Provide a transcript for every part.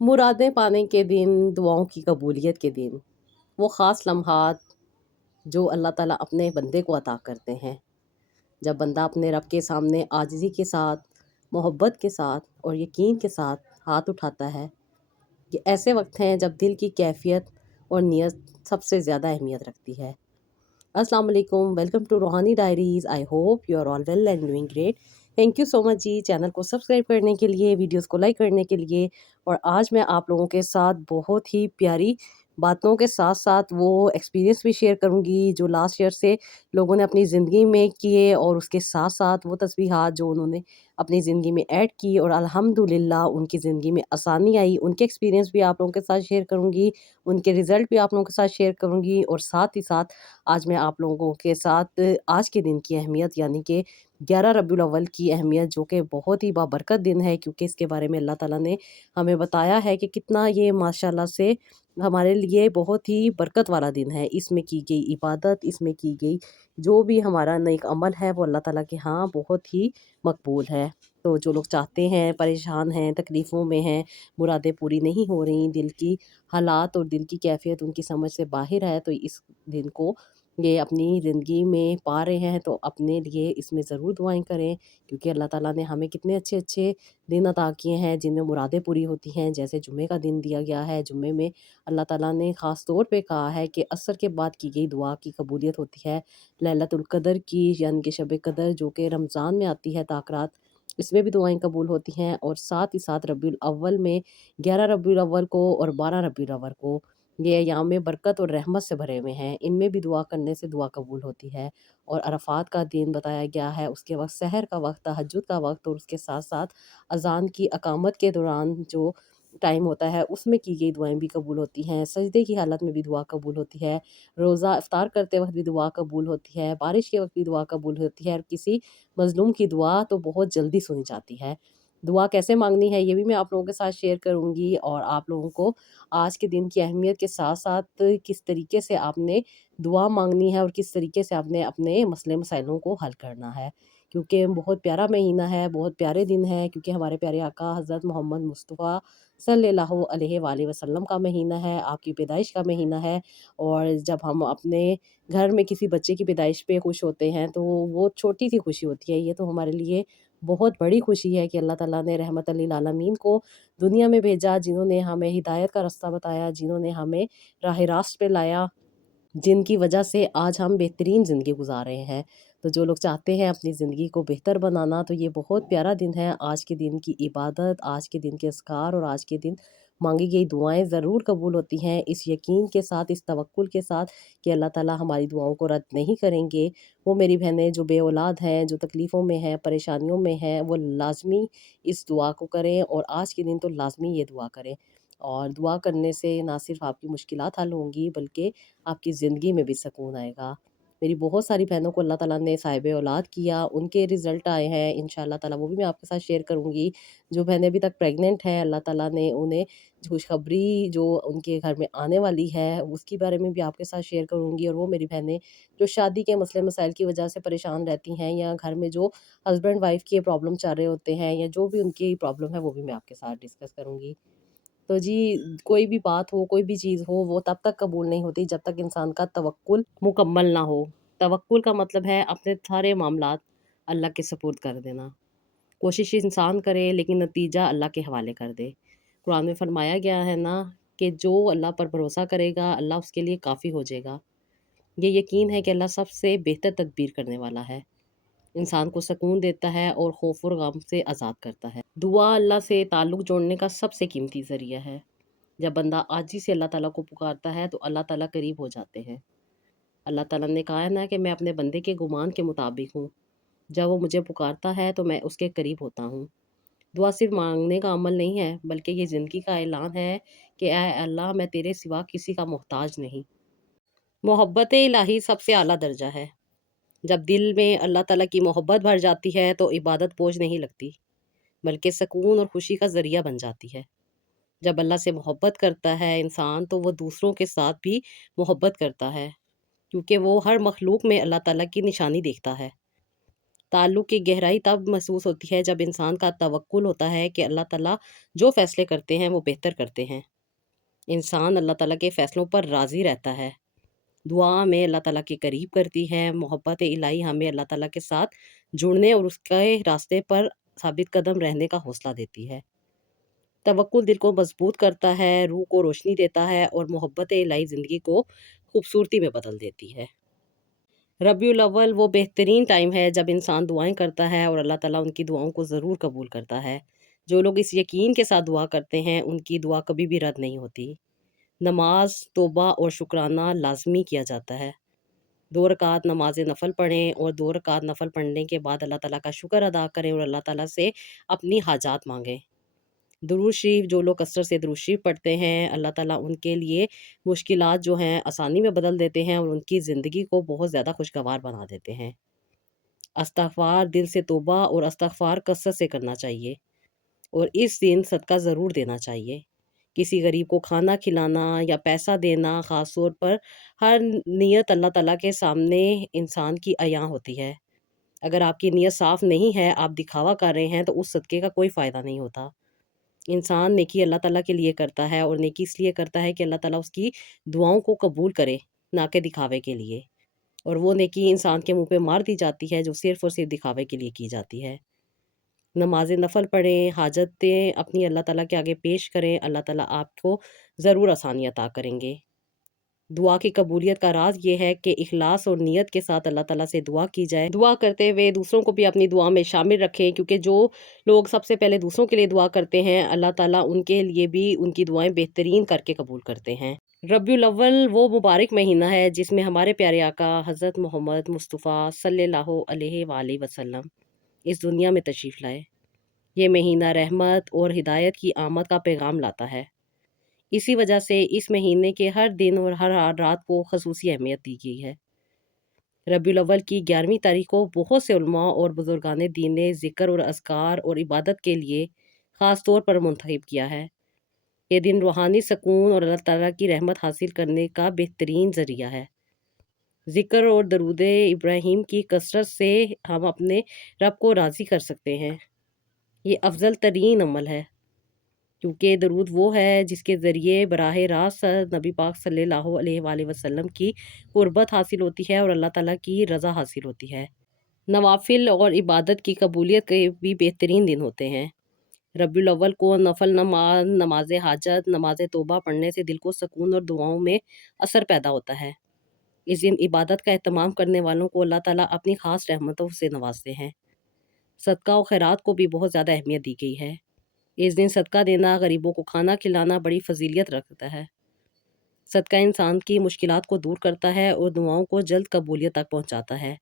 مرادیں پانے کے دن، دعاؤں کی قبولیت کے دن، وہ خاص لمحات جو اللہ تعالیٰ اپنے بندے کو عطا کرتے ہیں، جب بندہ اپنے رب کے سامنے عاجزی کے ساتھ، محبت کے ساتھ اور یقین کے ساتھ ہاتھ اٹھاتا ہے۔ یہ ایسے وقت ہیں جب دل کی کیفیت اور نیت سب سے زیادہ اہمیت رکھتی ہے۔ السلام علیکم، welcome to Ruhani diaries. I hope you are all well and doing great. Thank you so much جی، چینل کو سبسکرائب کرنے کے لیے، ویڈیوز کو لائک کرنے کے لیے۔ اور آج میں آپ لوگوں کے ساتھ بہت ہی پیاری باتوں کے ساتھ ساتھ وہ ایکسپیرینس بھی شیئر کروں گی جو لاسٹ ایئر سے لوگوں نے اپنی زندگی میں کیے، اور اس کے ساتھ ساتھ وہ تسبیحات جو انہوں نے اپنی زندگی میں ایڈ کی اور الحمدللہ ان کی زندگی میں آسانی آئی۔ ان کے ایکسپیرینس بھی آپ لوگوں کے ساتھ شیئر کروں گی، ان کے رزلٹ بھی آپ لوگوں کے ساتھ شیئر کروں گی، اور ساتھ ہی ساتھ آج میں آپ لوگوں کے ساتھ آج کے دن کی اہمیت یعنی کہ 11 ربیع الاول کی اہمیت، جو کہ بہت ہی بابرکت دن ہے، کیونکہ اس کے بارے میں اللہ تعالیٰ نے ہمیں بتایا ہے کہ کتنا یہ ماشاءاللہ سے ہمارے لیے بہت ہی برکت والا دن ہے۔ اس میں کی گئی عبادت، اس میں کی گئی جو بھی ہمارا نیک عمل ہے وہ اللہ تعالیٰ کے ہاں بہت ہی مقبول ہے۔ تو جو لوگ چاہتے ہیں، پریشان ہیں، تکلیفوں میں ہیں، مرادیں پوری نہیں ہو رہی، دل کی حالات اور دل کی کیفیت ان کی سمجھ سے باہر ہے، تو اس دن کو یہ اپنی زندگی میں پا رہے ہیں تو اپنے لیے اس میں ضرور دعائیں کریں، کیونکہ اللہ تعالیٰ نے ہمیں کتنے اچھے اچھے دن عطا کیے ہیں جن میں مرادیں پوری ہوتی ہیں۔ جیسے جمعے کا دن دیا گیا ہے، جمعے میں اللہ تعالیٰ نے خاص طور پہ کہا ہے کہ عصر کے بعد کی گئی دعا کی قبولیت ہوتی ہے۔ لیلۃ القدر کی یعنی کہ شب قدر جو کہ رمضان میں آتی ہے تاکرات، اس میں بھی دعائیں قبول ہوتی ہیں، اور ساتھ ہی ساتھ ربیع الاول میں 11 ربیع الاول کو اور 12 ربیع الاول کو یہ ایام برکت اور رحمت سے بھرے ہوئے ہیں، ان میں بھی دعا کرنے سے دعا قبول ہوتی ہے۔ اور عرفات کا دن بتایا گیا ہے، اس کے وقت سحر کا وقت، تہجد کا وقت، اور اس کے ساتھ ساتھ اذان کی اقامت کے دوران جو ٹائم ہوتا ہے اس میں کی گئی دعائیں بھی قبول ہوتی ہیں۔ سجدے کی حالت میں بھی دعا قبول ہوتی ہے، روزہ افطار کرتے وقت بھی دعا قبول ہوتی ہے، بارش کے وقت بھی دعا قبول ہوتی ہے، اور کسی مظلوم کی دعا تو بہت جلدی سنی جاتی ہے۔ دعا کیسے مانگنی ہے یہ بھی میں آپ لوگوں کے ساتھ شیئر کروں گی، اور آپ لوگوں کو آج کے دن کی اہمیت کے ساتھ ساتھ کس طریقے سے آپ نے دعا مانگنی ہے اور کس طریقے سے آپ نے اپنے مسئلے مسائلوں کو حل کرنا ہے، کیونکہ بہت پیارا مہینہ ہے، بہت پیارے دن ہے، کیونکہ ہمارے پیارے آقا حضرت محمد مصطفیٰ صلی اللہ علیہ وآلہ وسلم کا مہینہ ہے، آپ کی پیدائش کا مہینہ ہے۔ اور جب ہم اپنے گھر میں کسی بچے کی پیدائش پہ خوش ہوتے ہیں تو وہ چھوٹی سی خوشی ہوتی ہے، یہ تو ہمارے لیے بہت بڑی خوشی ہے کہ اللہ تعالیٰ نے رحمت للعالمین کو دنیا میں بھیجا، جنہوں نے ہمیں ہدایت کا راستہ بتایا، جنہوں نے ہمیں راہ راست پہ لایا، جن کی وجہ سے آج ہم بہترین زندگی گزار رہے ہیں۔ تو جو لوگ چاہتے ہیں اپنی زندگی کو بہتر بنانا، تو یہ بہت پیارا دن ہے۔ آج کے دن کی عبادت، آج کے دن کے اذکار اور آج کے دن مانگی گئی دعائیں ضرور قبول ہوتی ہیں، اس یقین کے ساتھ، اس توکل کے ساتھ کہ اللہ تعالیٰ ہماری دعاؤں کو رد نہیں کریں گے۔ وہ میری بہنیں جو بے اولاد ہیں، جو تکلیفوں میں ہیں، پریشانیوں میں ہیں، وہ لازمی اس دعا کو کریں، اور آج کے دن تو لازمی یہ دعا کریں۔ اور دعا کرنے سے نہ صرف آپ کی مشکلات حل ہوں گی بلکہ آپ کی زندگی میں بھی سکون آئے گا۔ میری بہت ساری بہنوں کو اللہ تعالیٰ نے صاحب اولاد کیا، ان کے رزلٹ آئے ہیں انشاءاللہ تعالیٰ، وہ بھی میں آپ کے ساتھ شیئر کروں گی۔ جو بہنیں ابھی تک پریگننٹ ہیں، اللہ تعالیٰ نے انہیں خوشخبری جو ان کے گھر میں آنے والی ہے اس کے بارے میں بھی آپ کے ساتھ شیئر کروں گی۔ اور وہ میری بہنیں جو شادی کے مسئلے مسائل کی وجہ سے پریشان رہتی ہیں، یا گھر میں جو ہسبینڈ وائف کے پرابلم چل رہے ہوتے ہیں، یا جو بھی ان کی پرابلم ہے، وہ بھی میں آپ کے ساتھ ڈسکس کروں گی۔ تو جی، کوئی بھی بات ہو، کوئی بھی چیز ہو، وہ تب تک قبول نہیں ہوتی جب تک انسان کا توکل مکمل نہ ہو۔ توکل کا مطلب ہے اپنے سارے معاملات اللہ کے سپرد کر دینا۔ کوشش انسان کرے لیکن نتیجہ اللہ کے حوالے کر دے۔ قرآن میں فرمایا گیا ہے نا کہ جو اللہ پر بھروسہ کرے گا اللہ اس کے لیے کافی ہو جائے گا۔ یہ یقین ہے کہ اللہ سب سے بہتر تدبیر کرنے والا ہے، انسان کو سکون دیتا ہے اور خوف اور غم سے آزاد کرتا ہے۔ دعا اللہ سے تعلق جوڑنے کا سب سے قیمتی ذریعہ ہے۔ جب بندہ عاجزی سے اللہ تعالیٰ کو پکارتا ہے تو اللہ تعالیٰ قریب ہو جاتے ہیں۔ اللہ تعالیٰ نے کہا ہے نا کہ میں اپنے بندے کے گمان کے مطابق ہوں، جب وہ مجھے پکارتا ہے تو میں اس کے قریب ہوتا ہوں۔ دعا صرف مانگنے کا عمل نہیں ہے بلکہ یہ زندگی کا اعلان ہے کہ اے اللہ، میں تیرے سوا کسی کا محتاج نہیں۔ محبت الہی سب سے اعلیٰ درجہ ہے۔ جب دل میں اللہ تعالیٰ کی محبت بھر جاتی ہے تو عبادت بوجھ نہیں لگتی بلکہ سکون اور خوشی کا ذریعہ بن جاتی ہے۔ جب اللہ سے محبت کرتا ہے انسان تو وہ دوسروں کے ساتھ بھی محبت کرتا ہے، کیونکہ وہ ہر مخلوق میں اللہ تعالیٰ کی نشانی دیکھتا ہے۔ تعلق کی گہرائی تب محسوس ہوتی ہے جب انسان کا توکل ہوتا ہے کہ اللہ تعالیٰ جو فیصلے کرتے ہیں وہ بہتر کرتے ہیں۔ انسان اللہ تعالیٰ کے فیصلوں پر راضی رہتا ہے۔ دعا ہمیں اللہ تعالیٰ کے قریب کرتی ہے۔ محبت الہی ہمیں اللہ تعالیٰ کے ساتھ جڑنے اور اس کے راستے پر ثابت قدم رہنے کا حوصلہ دیتی ہے۔ توکل دل کو مضبوط کرتا ہے، روح کو روشنی دیتا ہے اور محبت الہی زندگی کو خوبصورتی میں بدل دیتی ہے۔ ربیع الاول وہ بہترین ٹائم ہے جب انسان دعائیں کرتا ہے اور اللہ تعالیٰ ان کی دعاؤں کو ضرور قبول کرتا ہے۔ جو لوگ اس یقین کے ساتھ دعا کرتے ہیں ان کی دعا کبھی بھی رد نہیں ہوتی۔ نماز، توبہ اور شکرانہ لازمی کیا جاتا ہے۔ 2 رکعت نماز نفل پڑھیں اور 2 رکعت نفل پڑھنے کے بعد اللہ تعالیٰ کا شکر ادا کریں اور اللہ تعالیٰ سے اپنی حاجات مانگیں۔ درود شریف، جو لوگ کثرت سے درود شریف پڑھتے ہیں اللہ تعالیٰ ان کے لیے مشکلات جو ہیں آسانی میں بدل دیتے ہیں اور ان کی زندگی کو بہت زیادہ خوشگوار بنا دیتے ہیں۔ استغفار، دل سے توبہ اور استغفار کثرت سے کرنا چاہیے اور اس دن صدقہ ضرور دینا چاہیے۔ کسی غریب کو کھانا کھلانا یا پیسہ دینا، خاص طور پر ہر نیت اللہ تعالیٰ کے سامنے انسان کی عیاں ہوتی ہے۔ اگر آپ کی نیت صاف نہیں ہے، آپ دکھاوا کر رہے ہیں تو اس صدقے کا کوئی فائدہ نہیں ہوتا۔ انسان نیکی اللہ تعالیٰ کے لیے کرتا ہے اور نیکی اس لیے کرتا ہے کہ اللہ تعالیٰ اس کی دعاؤں کو قبول کرے، نہ کہ دکھاوے کے لیے۔ اور وہ نیکی انسان کے منہ پہ مار دی جاتی ہے جو صرف اور صرف دکھاوے کے لیے کی جاتی ہے۔ نماز نفل پڑھیں، حاجتیں اپنی اللہ تعالیٰ کے آگے پیش کریں، اللہ تعالیٰ آپ کو ضرور آسانی عطا کریں گے۔ دعا کی قبولیت کا راز یہ ہے کہ اخلاص اور نیت کے ساتھ اللہ تعالیٰ سے دعا کی جائے۔ دعا کرتے ہوئے دوسروں کو بھی اپنی دعا میں شامل رکھیں، کیونکہ جو لوگ سب سے پہلے دوسروں کے لیے دعا کرتے ہیں اللہ تعالیٰ ان کے لیے بھی ان کی دعائیں بہترین کر کے قبول کرتے ہیں۔ ربیع الاول وہ مبارک مہینہ ہے جس میں ہمارے پیارے آقا حضرت محمد مصطفیٰ صلی اللہ علیہ وآلہ وسلم اس دنیا میں تشریف لائے۔ یہ مہینہ رحمت اور ہدایت کی آمد کا پیغام لاتا ہے۔ اسی وجہ سے اس مہینے کے ہر دن اور ہر رات کو خصوصی اہمیت دی گئی ہے۔ ربیع الاول کی 11ویں تاریخ کو بہت سے علماء اور بزرگان دین نے ذکر اور اذکار اور عبادت کے لیے خاص طور پر منتخب کیا ہے۔ یہ دن روحانی سکون اور اللہ تعالیٰ کی رحمت حاصل کرنے کا بہترین ذریعہ ہے۔ ذکر اور درود ابراہیم کی کثرت سے ہم اپنے رب کو راضی کر سکتے ہیں۔ یہ افضل ترین عمل ہے، کیونکہ درود وہ ہے جس کے ذریعے براہ راست نبی پاک صلی اللہ علیہ وآلہ وسلم کی قربت حاصل ہوتی ہے اور اللہ تعالیٰ کی رضا حاصل ہوتی ہے۔ نوافل اور عبادت کی قبولیت کے بھی بہترین دن ہوتے ہیں۔ ربیع الاول کو نفل نماز، نماز حاجت، نماز توبہ پڑھنے سے دل کو سکون اور دعاؤں میں اثر پیدا ہوتا ہے۔ اس دن عبادت کا اہتمام کرنے والوں کو اللہ تعالیٰ اپنی خاص رحمتوں سے نوازتے ہیں۔ صدقہ و خیرات کو بھی بہت زیادہ اہمیت دی گئی ہے۔ اس دن صدقہ دینا، غریبوں کو کھانا کھلانا بڑی فضیلت رکھتا ہے۔ صدقہ انسان کی مشکلات کو دور کرتا ہے اور دعاؤں کو جلد قبولیت تک پہنچاتا ہے۔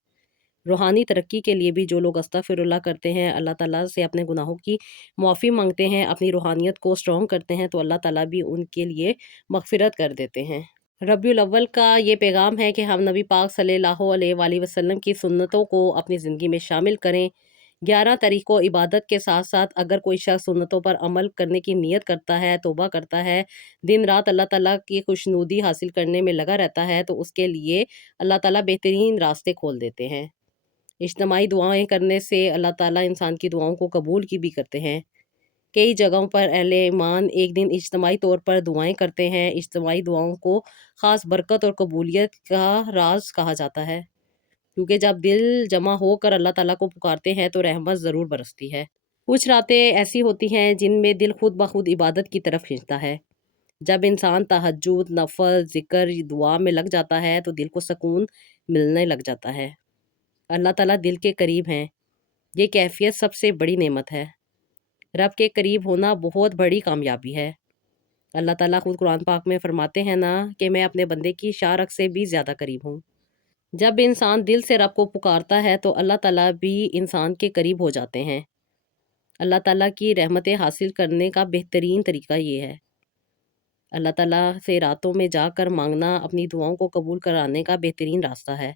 روحانی ترقی کے لیے بھی جو لوگ استغفر اللہ کرتے ہیں، اللہ تعالیٰ سے اپنے گناہوں کی معافی مانگتے ہیں، اپنی روحانیت کو اسٹرانگ کرتے ہیں تو اللہ تعالیٰ بھی ان کے لیے مغفرت کر دیتے ہیں۔ ربیع الاول کا یہ پیغام ہے کہ ہم نبی پاک صلی اللہ علیہ وآلہ وسلم کی سنتوں کو اپنی زندگی میں شامل کریں۔ 11 تاریخ کو عبادت کے ساتھ ساتھ اگر کوئی شخص سنتوں پر عمل کرنے کی نیت کرتا ہے، توبہ کرتا ہے، دن رات اللہ تعالیٰ کی خوشنودی حاصل کرنے میں لگا رہتا ہے تو اس کے لیے اللہ تعالیٰ بہترین راستے کھول دیتے ہیں۔ اجتماعی دعائیں کرنے سے اللہ تعالیٰ انسان کی دعاؤں کو قبول کی بھی کرتے ہیں۔ کئی جگہوں پر اہل ایمان ایک دن اجتماعی طور پر دعائیں کرتے ہیں۔ اجتماعی دعاؤں کو خاص برکت اور قبولیت کا راز کہا جاتا ہے، کیونکہ جب دل جمع ہو کر اللہ تعالیٰ کو پکارتے ہیں تو رحمت ضرور برستی ہے۔ کچھ راتیں ایسی ہوتی ہیں جن میں دل خود بخود عبادت کی طرف کھنچتا ہے۔ جب انسان تہجد، نفل، ذکر، دعا میں لگ جاتا ہے تو دل کو سکون ملنے لگ جاتا ہے۔ اللہ تعالیٰ دل کے قریب ہیں۔ یہ کیفیت سب سے بڑی نعمت ہے۔ رب کے قریب ہونا بہت بڑی کامیابی ہے۔ اللہ تعالیٰ خود قرآن پاک میں فرماتے ہیں نا کہ میں اپنے بندے کی شارک سے بھی زیادہ قریب ہوں۔ جب انسان دل سے رب کو پکارتا ہے تو اللہ تعالیٰ بھی انسان کے قریب ہو جاتے ہیں۔ اللہ تعالیٰ کی رحمتیں حاصل کرنے کا بہترین طریقہ یہ ہے۔ اللہ تعالیٰ سے راتوں میں جا کر مانگنا اپنی دعاؤں کو قبول کرانے کا بہترین راستہ ہے۔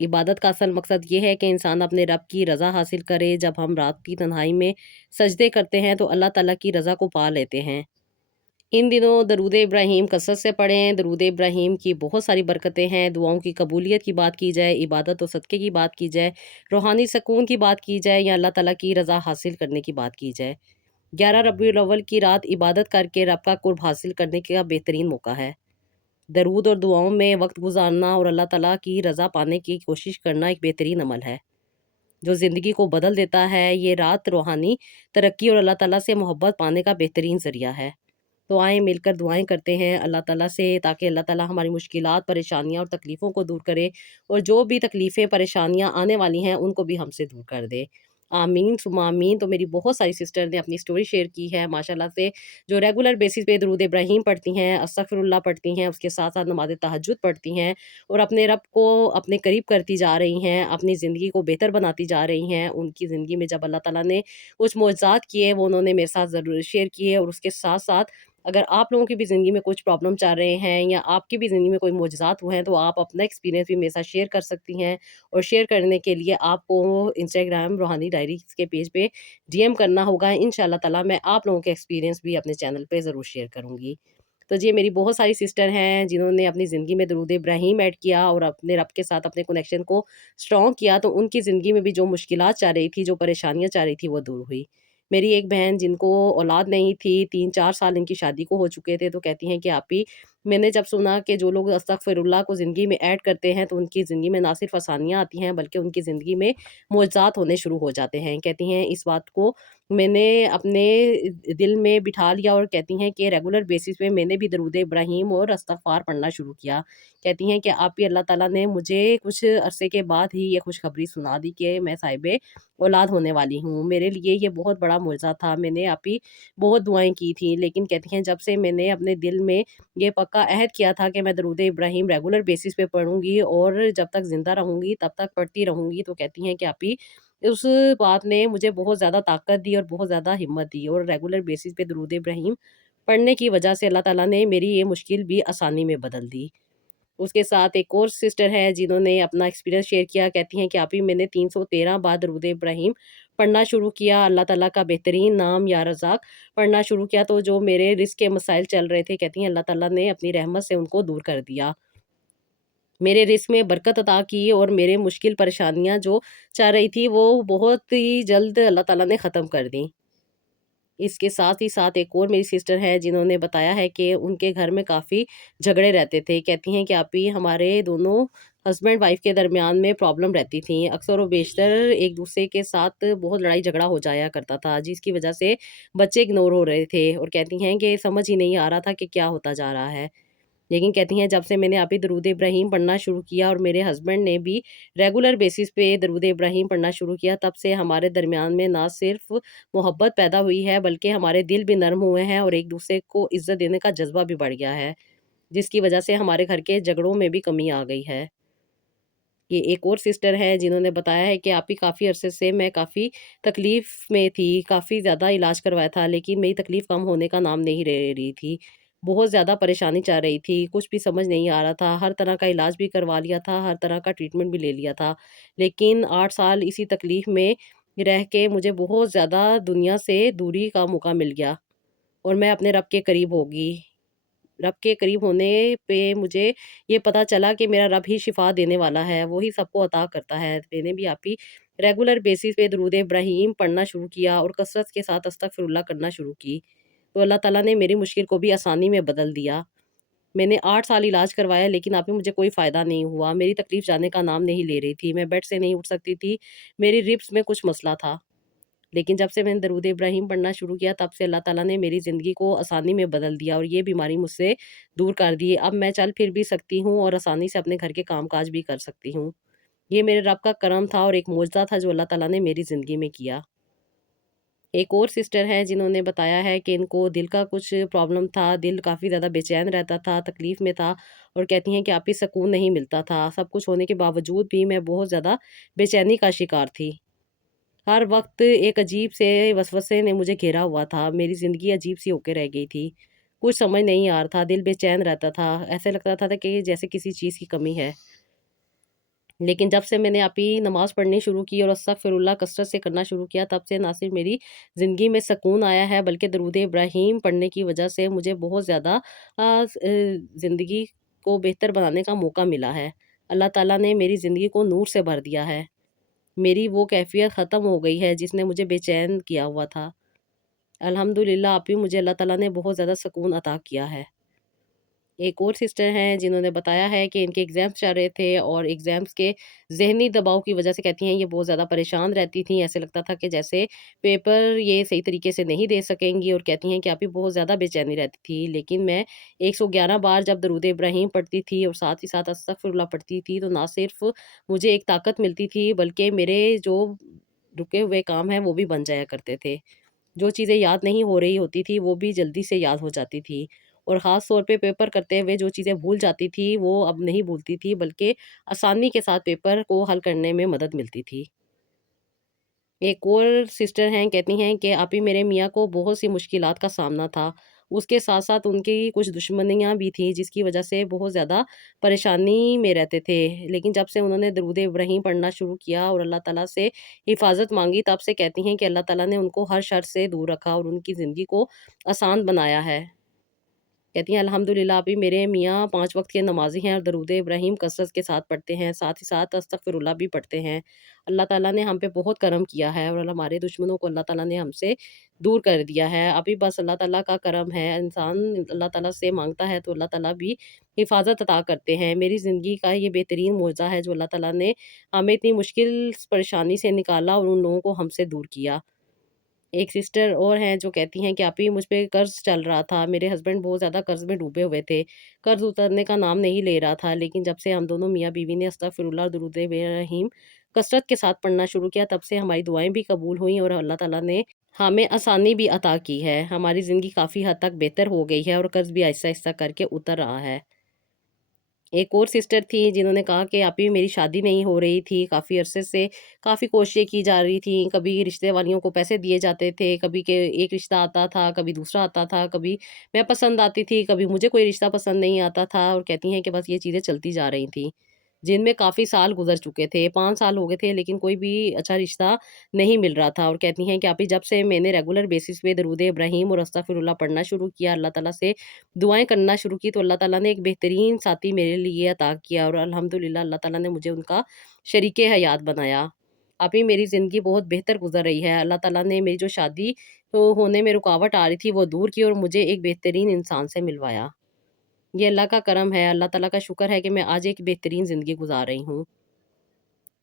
عبادت کا اصل مقصد یہ ہے کہ انسان اپنے رب کی رضا حاصل کرے۔ جب ہم رات کی تنہائی میں سجدے کرتے ہیں تو اللہ تعالیٰ کی رضا کو پا لیتے ہیں۔ ان دنوں درود ابراہیم کثرت سے پڑھیں۔ درود ابراہیم کی بہت ساری برکتیں ہیں۔ دعاؤں کی قبولیت کی بات کی جائے، عبادت و صدقے کی بات کی جائے، روحانی سکون کی بات کی جائے، یا اللہ تعالیٰ کی رضا حاصل کرنے کی بات کی جائے۔ 11 ربیع الاول کی رات عبادت کر کے رب کا قرب حاصل کرنے کا بہترین موقع ہے۔ درود اور دعاؤں میں وقت گزارنا اور اللہ تعالیٰ کی رضا پانے کی کوشش کرنا ایک بہترین عمل ہے جو زندگی کو بدل دیتا ہے۔ یہ رات روحانی ترقی اور اللہ تعالیٰ سے محبت پانے کا بہترین ذریعہ ہے۔ تو آئیں مل کر دعائیں کرتے ہیں اللہ تعالیٰ سے، تاکہ اللہ تعالیٰ ہماری مشکلات، پریشانیاں اور تکلیفوں کو دور کرے، اور جو بھی تکلیفیں پریشانیاں آنے والی ہیں ان کو بھی ہم سے دور کر دے۔ آمین ثم آمین۔ تو میری بہت ساری سسٹر نے اپنی سٹوری شیئر کی ہے ماشاءاللہ سے، جو ریگولر بیسس پہ درود ابراہیم پڑھتی ہیں، استغفر اللہ پڑھتی ہیں، اس کے ساتھ ساتھ نماز تہجد پڑھتی ہیں، اور اپنے رب کو اپنے قریب کرتی جا رہی ہیں، اپنی زندگی کو بہتر بناتی جا رہی ہیں۔ ان کی زندگی میں جب اللہ تعالیٰ نے کچھ معجزات کیے وہ انہوں نے میرے ساتھ ضرور شیئر کیے، اور اس کے ساتھ ساتھ اگر آپ لوگوں کی بھی زندگی میں کچھ پرابلم چل رہے ہیں یا آپ کی بھی زندگی میں کوئی معجزات ہوئے ہیں تو آپ اپنا ایکسپیرینس بھی میرے ساتھ شیئر کر سکتی ہیں، اور شیئر کرنے کے لیے آپ کو انسٹاگرام روحانی ڈائریز کے پیج پہ ڈی ایم کرنا ہوگا۔ انشاءاللہ تعالیٰ میں آپ لوگوں کے ایکسپیرینس بھی اپنے چینل پہ ضرور شیئر کروں گی۔ تو یہ میری بہت ساری سسٹر ہیں جنہوں نے اپنی زندگی میں درود ابراہیم ایڈ کیا اور اپنے رب کے ساتھ اپنے کنیکشن کو اسٹرانگ کیا، تو ان کی زندگی میں بھی جو مشکلات چل رہی تھی، جو پریشانیاں چل رہی تھی، وہ دور ہوئی۔ میری ایک بہن جن کو اولاد نہیں تھی، 3-4 سال ان کی شادی کو ہو چکے تھے، تو کہتی ہیں کہ آپی میں نے جب سنا کہ جو لوگ استغفر اللہ کو زندگی میں ایڈ کرتے ہیں تو ان کی زندگی میں نہ صرف آسانیاں آتی ہیں بلکہ ان کی زندگی میں معجزات ہونے شروع ہو جاتے ہیں۔ کہتی ہیں اس بات کو میں نے اپنے دل میں بٹھا لیا، اور کہتی ہیں کہ ریگولر بیسس پہ میں نے بھی درود ابراہیم اور استغفار پڑھنا شروع کیا۔ کہتی ہیں کہ آپی اللہ تعالیٰ نے مجھے کچھ عرصے کے بعد ہی یہ خوشخبری سنا دی کہ میں صاحب اولاد ہونے والی ہوں۔ میرے لیے یہ بہت بڑا معجزہ تھا، میں نے آپی بہت دعائیں کی تھیں، لیکن کہتی ہیں جب سے میں نے اپنے دل میں یہ پکا عہد کیا تھا کہ میں درود ابراہیم ریگولر بیسس پہ پڑھوں گی اور جب تک زندہ رہوں گی تب تک پڑھتی رہوں گی، تو کہتی ہیں کہ آپی اس بات نے مجھے بہت زیادہ طاقت دی اور بہت زیادہ ہمت دی، اور ریگولر بیسس پہ درود ابراہیم پڑھنے کی وجہ سے اللہ تعالیٰ نے میری یہ مشکل بھی آسانی میں بدل دی۔ اس کے ساتھ ایک اور سسٹر ہے جنہوں نے اپنا ایکسپیرینس شیئر کیا۔ کہتی ہیں کہ آپی میں نے 313 بار درود ابراہیم پڑھنا شروع کیا، اللہ تعالیٰ کا بہترین نام یا رزاق پڑھنا شروع کیا، تو جو میرے رزق کے مسائل چل رہے تھے، کہتی ہیں اللہ تعالیٰ نے اپنی رحمت سے ان کو دور کر دیا، میرے رزق میں برکت عطا کی، اور میرے مشکل پریشانیاں جو چل رہی تھی وہ بہت ہی جلد اللہ تعالیٰ نے ختم کر دیں۔ اس کے ساتھ ہی ساتھ ایک اور میری سسٹر ہے جنہوں نے بتایا ہے کہ ان کے گھر میں کافی جھگڑے رہتے تھے۔ کہتی ہیں کہ آپی ہمارے دونوں ہسبینڈ وائف کے درمیان میں پرابلم رہتی تھیں، اکثر و بیشتر ایک دوسرے کے ساتھ بہت لڑائی جھگڑا ہو جایا کرتا تھا، جس کی وجہ سے بچے اگنور ہو رہے تھے، اور کہتی ہیں کہ سمجھ ہی نہیں آ رہا تھا کہ کیا ہوتا جا رہا ہے۔ لیکن کہتی ہیں جب سے میں نے آپی درود ابراہیم پڑھنا شروع کیا اور میرے ہسبینڈ نے بھی ریگولر بیسس پہ درود ابراہیم پڑھنا شروع کیا، تب سے ہمارے درمیان میں نہ صرف محبت پیدا ہوئی ہے بلکہ ہمارے دل بھی نرم ہوئے ہیں، اور ایک دوسرے کو عزت دینے کا جذبہ بھی بڑھ گیا ہے، جس کی وجہ سے ہمارے گھر کے جھگڑوں میں بھی کمی آ گئی ہے۔ یہ ایک اور سسٹر ہے جنہوں نے بتایا ہے کہ آپی کافی عرصے سے میں کافی تکلیف میں تھی، کافی زیادہ علاج کروایا تھا لیکن میری تکلیف کم ہونے کا نام نہیں لے رہی تھی، بہت زیادہ پریشانی چل رہی تھی، کچھ بھی سمجھ نہیں آ رہا تھا، ہر طرح کا علاج بھی کروا لیا تھا، ہر طرح کا ٹریٹمنٹ بھی لے لیا تھا، لیکن 8 سال اسی تکلیف میں رہ کے مجھے بہت زیادہ دنیا سے دوری کا موقع مل گیا، اور میں اپنے رب کے قریب ہوگی۔ رب کے قریب ہونے پہ مجھے یہ پتا چلا کہ میرا رب ہی شفا دینے والا ہے، وہی سب کو عطا کرتا ہے۔ میں نے بھی آپ ہی ریگولر بیسس پہ درود ابراہیم پڑھنا شروع کیا اور کثرت کے ساتھ استغفر اللہ کرنا شروع کی، تو اللہ تعالیٰ نے میری مشکل کو بھی آسانی میں بدل دیا۔ میں نے 8 سال علاج کروایا لیکن آپ ہی مجھے کوئی فائدہ نہیں ہوا، میری تکلیف جانے کا نام نہیں لے رہی تھی، میں بیڈ سے نہیں اٹھ سکتی تھی، میری ربس میں کچھ مسئلہ تھا، لیکن جب سے میں نے درود ابراہیم پڑھنا شروع کیا تب سے اللہ تعالیٰ نے میری زندگی کو آسانی میں بدل دیا اور یہ بیماری مجھ سے دور کر دی۔ اب میں چل پھر بھی سکتی ہوں اور آسانی سے اپنے گھر کے کام کاج بھی کر سکتی ہوں۔ یہ میرے رب کا کرم تھا اور ایک معجزہ تھا جو اللہ تعالیٰ نے میری زندگی میں کیا۔ ایک اور سسٹر ہے جنہوں نے بتایا ہے کہ ان کو دل کا کچھ پرابلم تھا، دل کافی زیادہ بے چین رہتا تھا، تکلیف میں تھا، اور کہتی ہیں کہ آپ ہی سکون نہیں ملتا تھا، سب کچھ ہونے کے باوجود بھی میں بہت زیادہ بے چینی کا شکار تھی، ہر وقت ایک عجیب سے وسوسے نے مجھے گھیرا ہوا تھا، میری زندگی عجیب سی ہو کے رہ گئی تھی، کچھ سمجھ نہیں آ رہا تھا، دل بے چین رہتا تھا، ایسے لگتا تھا کہ جیسے کسی چیز کی کمی ہے۔ لیکن جب سے میں نے آپ ہی نماز پڑھنی شروع کی اور استغفراللہ کثرت سے کرنا شروع کیا، تب سے نہ صرف میری زندگی میں سکون آیا ہے، بلکہ درود ابراہیم پڑھنے کی وجہ سے مجھے بہت زیادہ زندگی کو بہتر بنانے کا موقع ملا ہے۔ اللہ تعالیٰ نے میری زندگی کو نور سے بھر دیا ہے۔ میری وہ کیفیت ختم ہو گئی ہے جس نے مجھے بے چین کیا ہوا تھا۔ الحمدللہ آپ ہی مجھے اللہ تعالیٰ نے بہت زیادہ سکون عطا کیا ہے۔ ایک اور سسٹر ہیں جنہوں نے بتایا ہے کہ ان کے ایگزامس چل رہے تھے اور ایگزامس کے ذہنی دباؤ کی وجہ سے کہتی ہیں یہ بہت زیادہ پریشان رہتی تھیں، ایسے لگتا تھا کہ جیسے پیپر یہ صحیح طریقے سے نہیں دے سکیں گی، اور کہتی ہیں کہ آپ ہی بہت زیادہ بے چینی رہتی تھی، لیکن میں 111 بار جب درود ابراہیم پڑھتی تھی اور ساتھ ہی ساتھ استغفراللہ پڑھتی تھی تو نہ صرف مجھے ایک طاقت ملتی تھی بلکہ میرے جو رکے ہوئے کام ہیں وہ بھی بن جایا کرتے تھے۔ جو چیزیں یاد نہیں ہو رہی ہوتی تھی وہ بھی جلدی سے یاد ہو جاتی تھی، اور خاص طور پہ پیپر کرتے ہوئے جو چیزیں بھول جاتی تھی وہ اب نہیں بھولتی تھی، بلکہ آسانی کے ساتھ پیپر کو حل کرنے میں مدد ملتی تھی۔ ایک اور سسٹر ہیں، کہتی ہیں کہ آپی میرے میاں کو بہت سی مشکلات کا سامنا تھا، اس کے ساتھ ساتھ ان کی کچھ دشمنیاں بھی تھیں جس کی وجہ سے بہت زیادہ پریشانی میں رہتے تھے، لیکن جب سے انہوں نے درود ابراہیم پڑھنا شروع کیا اور اللہ تعالیٰ سے حفاظت مانگی، تب سے کہتی ہیں کہ اللہ تعالیٰ نے ان کو ہر شر سے دور رکھا اور ان کی زندگی کو آسان بنایا ہے۔ کہتی ہیں الحمدللہ ابھی میرے میاں 5 وقت کے نمازی ہیں اور درود ابراہیم کثرت کے ساتھ پڑھتے ہیں، ساتھ ہی ساتھ استغفراللہ بھی پڑھتے ہیں۔ اللہ تعالیٰ نے ہم پہ بہت کرم کیا ہے اور ہمارے دشمنوں کو اللہ تعالیٰ نے ہم سے دور کر دیا ہے۔ ابھی بس اللہ تعالیٰ کا کرم ہے، انسان اللہ تعالیٰ سے مانگتا ہے تو اللہ تعالیٰ بھی حفاظت عطا کرتے ہیں۔ میری زندگی کا یہ بہترین معجزہ ہے جو اللہ تعالیٰ نے ہمیں اتنی مشکل پریشانی سے نکالا اور ان لوگوں کو ہم سے دور کیا۔ ایک سسٹر اور ہیں جو کہتی ہیں کہ آپی مجھ پہ قرض چل رہا تھا، میرے ہسبینڈ بہت زیادہ قرض میں ڈوبے ہوئے تھے، قرض اترنے کا نام نہیں لے رہا تھا، لیکن جب سے ہم دونوں میاں بیوی نے استغفراللہ اور درود ابراہیم کثرت کے ساتھ پڑھنا شروع کیا، تب سے ہماری دعائیں بھی قبول ہوئیں اور اللہ تعالیٰ نے ہمیں آسانی بھی عطا کی ہے۔ ہماری زندگی کافی حد تک بہتر ہو گئی ہے اور قرض بھی آہستہ آہستہ کر کے اتر رہا ہے۔ ایک اور سسٹر تھی جنہوں نے کہا کہ آپی میری شادی نہیں ہو رہی تھی، کافی عرصے سے کافی کوششیں کی جا رہی تھیں، کبھی رشتے والیوں کو پیسے دیے جاتے تھے، کبھی کہ ایک رشتہ آتا تھا، کبھی دوسرا آتا تھا، کبھی میں پسند آتی تھی، کبھی مجھے کوئی رشتہ پسند نہیں آتا تھا، اور کہتی ہیں کہ بس یہ چیزیں چلتی جا رہی تھیں، جن میں کافی سال گزر چکے تھے، 5 سال ہو گئے تھے، لیکن کوئی بھی اچھا رشتہ نہیں مل رہا تھا، اور کہتی ہیں کہ آپی جب سے میں نے ریگولر بیسس پہ درود ابراہیم اور استغفراللہ پڑھنا شروع کیا، اللہ تعالیٰ سے دعائیں کرنا شروع کی، تو اللہ تعالیٰ نے ایک بہترین ساتھی میرے لیے عطا کیا اور الحمدللہ اللہ تعالیٰ نے مجھے ان کا شریک حیات بنایا۔ ابھی میری زندگی بہت بہتر گزر رہی ہے، اللہ تعالیٰ نے میری جو شادی ہونے میں رکاوٹ آ رہی تھی وہ دور کی اور مجھے ایک بہترین انسان سے ملوایا۔ یہ اللہ کا کرم ہے، اللہ تعالیٰ کا شکر ہے کہ میں آج ایک بہترین زندگی گزار رہی ہوں۔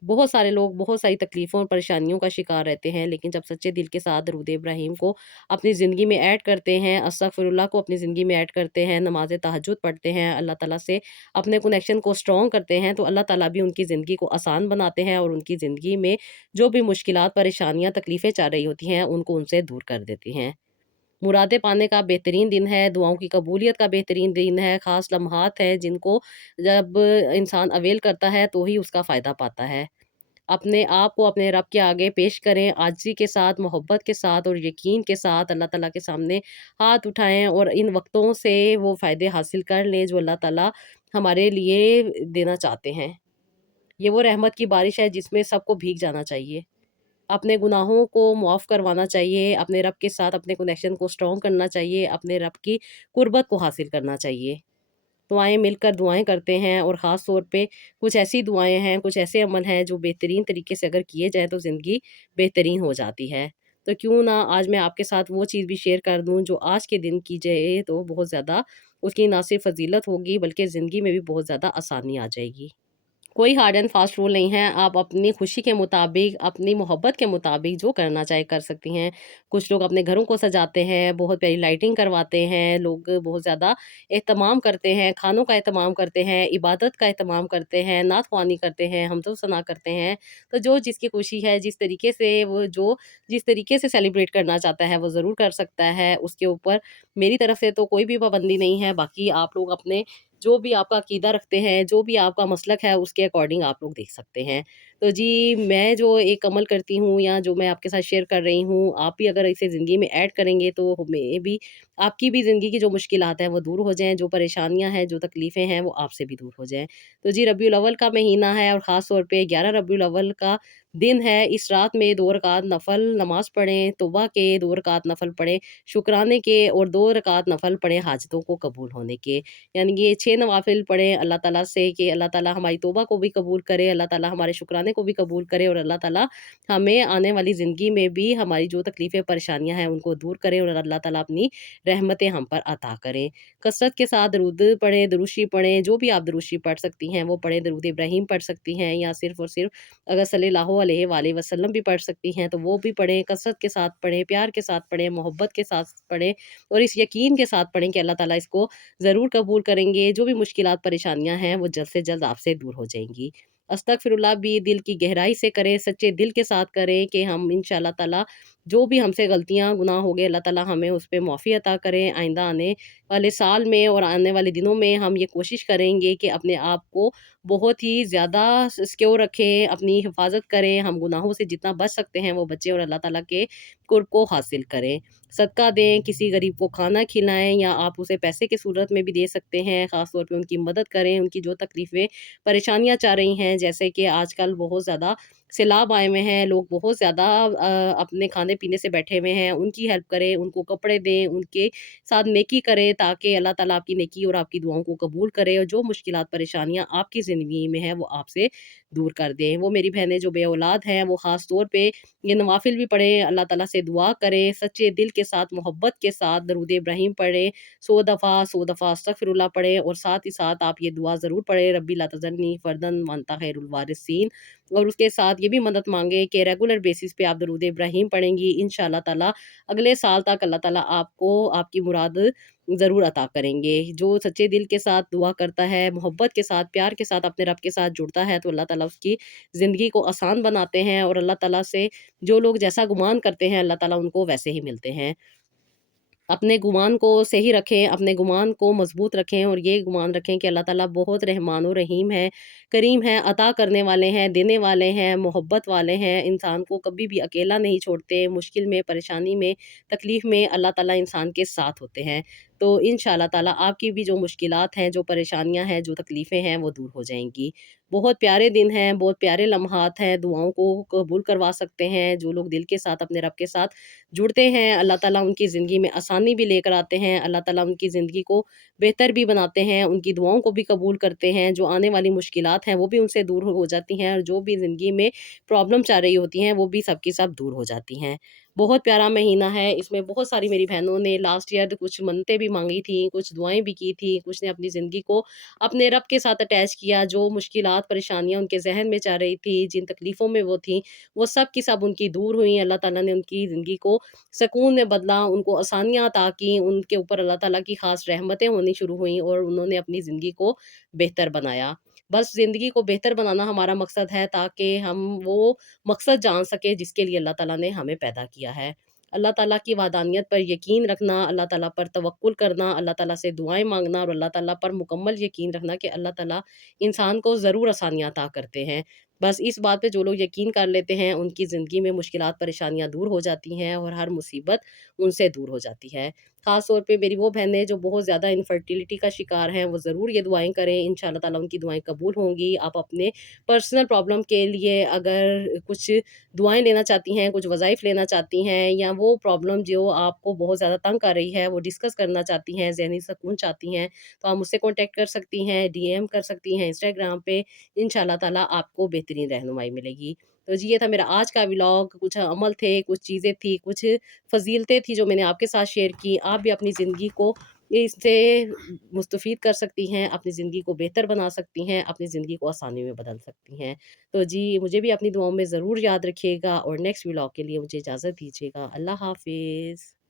بہت سارے لوگ بہت ساری تکلیفوں اور پریشانیوں کا شکار رہتے ہیں، لیکن جب سچے دل کے ساتھ درود ابراہیم کو اپنی زندگی میں ایڈ کرتے ہیں، استغفراللہ کو اپنی زندگی میں ایڈ کرتے ہیں، نماز تہجد پڑھتے ہیں، اللہ تعالیٰ سے اپنے کنیکشن کو اسٹرانگ کرتے ہیں، تو اللہ تعالیٰ بھی ان کی زندگی کو آسان بناتے ہیں اور ان کی زندگی میں جو بھی مشکلات، پریشانیاں، تکلیفیں چل رہی ہوتی ہیں ان کو ان سے دور کر دیتی ہیں۔ مرادیں پانے کا بہترین دن ہے، دعاؤں کی قبولیت کا بہترین دن ہے، خاص لمحات ہیں جن کو جب انسان اویل کرتا ہے تو ہی اس کا فائدہ پاتا ہے۔ اپنے آپ کو اپنے رب کے آگے پیش کریں، عاجزی کے ساتھ، محبت کے ساتھ اور یقین کے ساتھ اللہ تعالیٰ کے سامنے ہاتھ اٹھائیں اور ان وقتوں سے وہ فائدے حاصل کر لیں جو اللہ تعالیٰ ہمارے لیے دینا چاہتے ہیں۔ یہ وہ رحمت کی بارش ہے جس میں سب کو بھیگ جانا چاہیے، اپنے گناہوں کو معاف کروانا چاہیے، اپنے رب کے ساتھ اپنے کنیکشن کو اسٹرانگ کرنا چاہیے، اپنے رب کی قربت کو حاصل کرنا چاہیے۔ دعائیں مل کر دعائیں کرتے ہیں، اور خاص طور پہ کچھ ایسی دعائیں ہیں، کچھ ایسے عمل ہیں جو بہترین طریقے سے اگر کیے جائیں تو زندگی بہترین ہو جاتی ہے۔ تو کیوں نہ آج میں آپ کے ساتھ وہ چیز بھی شیئر کر دوں جو آج کے دن کی جائے تو بہت زیادہ اس کی نہ صرف فضیلت ہوگی بلکہ زندگی میں بھی بہت زیادہ آسانی آ جائے گی۔ کوئی ہارڈ اینڈ فاسٹ رول نہیں ہے، آپ اپنی خوشی کے مطابق، اپنی محبت کے مطابق جو کرنا چاہے کر سکتی ہیں۔ کچھ لوگ اپنے گھروں کو سجاتے ہیں، بہت پیاری لائٹنگ کرواتے ہیں، لوگ بہت زیادہ اہتمام کرتے ہیں، کھانوں کا اہتمام کرتے ہیں، عبادت کا اہتمام کرتے ہیں، نعت خوانی کرتے ہیں، حمد و ثنا کرتے ہیں۔ تو جو جس کی خوشی ہے، جس طریقے سے وہ جو جس طریقے سے سیلیبریٹ کرنا چاہتا ہے وہ ضرور کر سکتا ہے، اس کے اوپر میری طرف سے تو کوئی بھی پابندی نہیں ہے، باقی آپ لوگ اپنے جو بھی آپ کا عقیدہ رکھتے ہیں، جو بھی آپ کا مسلک ہے، اس کے اکارڈنگ آپ لوگ دیکھ سکتے ہیں۔ تو جی میں جو ایک عمل کرتی ہوں یا جو میں آپ کے ساتھ شیئر کر رہی ہوں، آپ بھی اگر اسے زندگی میں ایڈ کریں گے تو میں بھی آپ کی بھی زندگی کی جو مشکلات ہیں وہ دور ہو جائیں، جو پریشانیاں ہیں، جو تکلیفیں ہیں وہ آپ سے بھی دور ہو جائیں۔ تو جی ربیع الاول کا مہینہ ہے اور خاص طور پہ 11 ربیع الاول کا دن ہے۔ اس رات میں 2 رکعت نفل نماز پڑھیں، توبہ کے 2 رکعت نفل پڑھیں، شکرانے کے، اور 2 رکعت نفل پڑھیں حاجتوں کو قبول ہونے کے۔ یعنی یہ 6 نوافل پڑھیں اللہ تعالیٰ سے کہ اللہ تعالیٰ ہماری توبہ کو بھی قبول کرے، اللہ تعالیٰ ہمارے شکرانے کو بھی قبول کرے، اور اللہ تعالیٰ ہمیں آنے والی زندگی میں بھی ہماری جو تکلیفیں پریشانیاں ہیں ان کو دور کرے، اور اللہ تعالیٰ اپنی رحمتیں ہم پر عطا کریں۔ کثرت کے ساتھ درود پڑھیں، درود شریف پڑھیں، جو بھی آپ درود شریف پڑھ سکتی ہیں وہ پڑھیں۔ درود ابراہیم پڑھ سکتی ہیں، یا صرف اور صرف اگر صلی اللہ علیہ وآلہ وسلم بھی پڑھ سکتی ہیں تو وہ بھی پڑھیں۔ کثرت کے ساتھ پڑھیں، پیار کے ساتھ پڑھیں، محبت کے ساتھ پڑھیں، اور اس یقین کے ساتھ پڑھیں کہ اللہ تعالیٰ اس کو ضرور قبول کریں گے۔ جو بھی مشکلات پریشانیاں ہیں وہ جلد سے جلد آپ سے دور ہو جائیں گی۔ استغفر اللہ بھی دل کی گہرائی سے کریں، سچے دل کے ساتھ کریں کہ ہم انشاءاللہ تعالیٰ جو بھی ہم سے غلطیاں گناہ ہو گئے اللہ تعالیٰ ہمیں اس پہ معافی عطا کریں۔ آئندہ آنے والے سال میں اور آنے والے دنوں میں ہم یہ کوشش کریں گے کہ اپنے آپ کو بہت ہی زیادہ سیکیور رکھیں، اپنی حفاظت کریں، ہم گناہوں سے جتنا بچ سکتے ہیں وہ بچیں، اور اللہ تعالیٰ کے قرب کو حاصل کریں۔ صدقہ دیں، کسی غریب کو کھانا کھلائیں، یا آپ اسے پیسے کی صورت میں بھی دے سکتے ہیں۔ خاص طور پہ ان کی مدد کریں، ان کی جو تکلیفیں پریشانیاں چاہ رہی ہیں، جیسے کہ آج کل بہت زیادہ سیلاب آئے ہوئے ہیں، لوگ بہت زیادہ اپنے کھانے پینے سے بیٹھے ہوئے ہیں، ان کی ہیلپ کریں، ان کو کپڑے دیں، ان کے ساتھ نیکی کریں تاکہ اللہ تعالیٰ آپ کی نیکی اور آپ کی دعاؤں کو قبول کرے، اور جو مشکلات پریشانیاں آپ کی زندگی میں ہیں وہ آپ سے دور کر دیں۔ وہ میری بہنیں جو بے اولاد ہیں وہ خاص طور پہ یہ نوافل بھی پڑھیں، اللہ تعالیٰ سے دعا کریں، سچے دل کے ساتھ محبت کے ساتھ درود ابراہیم پڑھیں، 100 دفعہ استغفر اللہ پڑھیں، اور ساتھ ہی ساتھ آپ یہ دعا ضرور پڑھیں ربی لا تذرنی فردن وانت خیر الوارثین، اور اس کے ساتھ یہ بھی مدد مانگے کہ ریگولر بیسس پہ آپ درود ابراہیم پڑھیں گی، انشاءاللہ تعالیٰ اگلے سال تک اللہ تعالیٰ آپ کو آپ کی مراد ضرور عطا کریں گے۔ جو سچے دل کے ساتھ دعا کرتا ہے، محبت کے ساتھ، پیار کے ساتھ اپنے رب کے ساتھ جڑتا ہے، تو اللہ تعالیٰ اس کی زندگی کو آسان بناتے ہیں، اور اللہ تعالیٰ سے جو لوگ جیسا گمان کرتے ہیں اللہ تعالیٰ ان کو ویسے ہی ملتے ہیں۔ اپنے گمان کو صحیح رکھیں، اپنے گمان کو مضبوط رکھیں، اور یہ گمان رکھیں کہ اللہ تعالیٰ بہت رحمان و رحیم ہے، کریم ہے، عطا کرنے والے ہیں، دینے والے ہیں، محبت والے ہیں، انسان کو کبھی بھی اکیلا نہیں چھوڑتے، مشکل میں، پریشانی میں، تکلیف میں اللہ تعالیٰ انسان کے ساتھ ہوتے ہیں۔ تو انشاءاللہ تعالیٰ آپ کی بھی جو مشکلات ہیں، جو پریشانیاں ہیں، جو تکلیفیں ہیں وہ دور ہو جائیں گی۔ بہت پیارے دن ہیں، بہت پیارے لمحات ہیں، دعاؤں کو قبول کروا سکتے ہیں جو لوگ دل کے ساتھ اپنے رب کے ساتھ جڑتے ہیں، اللہ تعالیٰ ان کی زندگی میں آسانی بھی لے کر آتے ہیں، اللہ تعالیٰ ان کی زندگی کو بہتر بھی بناتے ہیں، ان کی دعاؤں کو بھی قبول کرتے ہیں، جو آنے والی مشکلات ہیں وہ بھی ان سے دور ہو جاتی ہیں، اور جو بھی زندگی میں پرابلمس آ رہی ہوتی ہیں وہ بھی سب کی سب دور ہو جاتی ہیں۔ بہت پیارا مہینہ ہے، اس میں بہت ساری میری بہنوں نے لاسٹ ایئر کچھ منتیں بھی مانگی تھیں، کچھ دعائیں بھی کی تھیں، کچھ نے اپنی زندگی کو اپنے رب کے ساتھ اٹیچ کیا، جو مشکلات پریشانیاں ان کے ذہن میں چل رہی تھی، جن تکلیفوں میں وہ تھیں، وہ سب کی سب ان کی دور ہوئیں، اللہ تعالیٰ نے ان کی زندگی کو سکون میں بدلا، ان کو آسانیاں عطا کی، ان کے اوپر اللہ تعالیٰ کی خاص رحمتیں ہونی شروع ہوئیں، اور انہوں نے اپنی زندگی کو بہتر بنایا۔ بس زندگی کو بہتر بنانا ہمارا مقصد ہے، تاکہ ہم وہ مقصد جان سکیں جس کے لیے اللہ تعالیٰ نے ہمیں پیدا کیا ہے۔ اللہ تعالیٰ کی وحدانیت پر یقین رکھنا، اللہ تعالیٰ پر توکل کرنا، اللہ تعالیٰ سے دعائیں مانگنا، اور اللہ تعالیٰ پر مکمل یقین رکھنا کہ اللہ تعالیٰ انسان کو ضرور آسانیاں عطا کرتے ہیں۔ بس اس بات پہ جو لوگ یقین کر لیتے ہیں ان کی زندگی میں مشکلات پریشانیاں دور ہو جاتی ہیں، اور ہر مصیبت ان سے دور ہو جاتی ہے۔ خاص طور پہ میری وہ بہنیں جو بہت زیادہ انفرٹیلٹی کا شکار ہیں وہ ضرور یہ دعائیں کریں، انشاءاللہ تعالیٰ ان کی دعائیں قبول ہوں گی۔ آپ اپنے پرسنل پرابلم کے لیے اگر کچھ دعائیں لینا چاہتی ہیں، کچھ وظائف لینا چاہتی ہیں، یا وہ پرابلم جو آپ کو بہت زیادہ تنگ کر رہی ہے وہ ڈسکس کرنا چاہتی ہیں، ذہنی سکون چاہتی ہیں، تو آپ مجھ سے کانٹیکٹ کر سکتی ہیں، ڈی ایم کر سکتی ہیں انسٹاگرام پہ، انشاءاللہ تعالیٰ آپ کو بہترین رہنمائی ملے گی۔ تو جی یہ تھا میرا آج کا ولاگ، کچھ عمل تھے، کچھ چیزیں تھی، کچھ فضیلتیں تھی جو میں نے آپ کے ساتھ شیئر کی۔ آپ بھی اپنی زندگی کو اس سے مستفید کر سکتی ہیں، اپنی زندگی کو بہتر بنا سکتی ہیں، اپنی زندگی کو آسانی میں بدل سکتی ہیں۔ تو جی مجھے بھی اپنی دعاؤں میں ضرور یاد رکھیے گا، اور نیکسٹ ولاگ کے لیے مجھے اجازت دیجیے گا۔ اللہ حافظ۔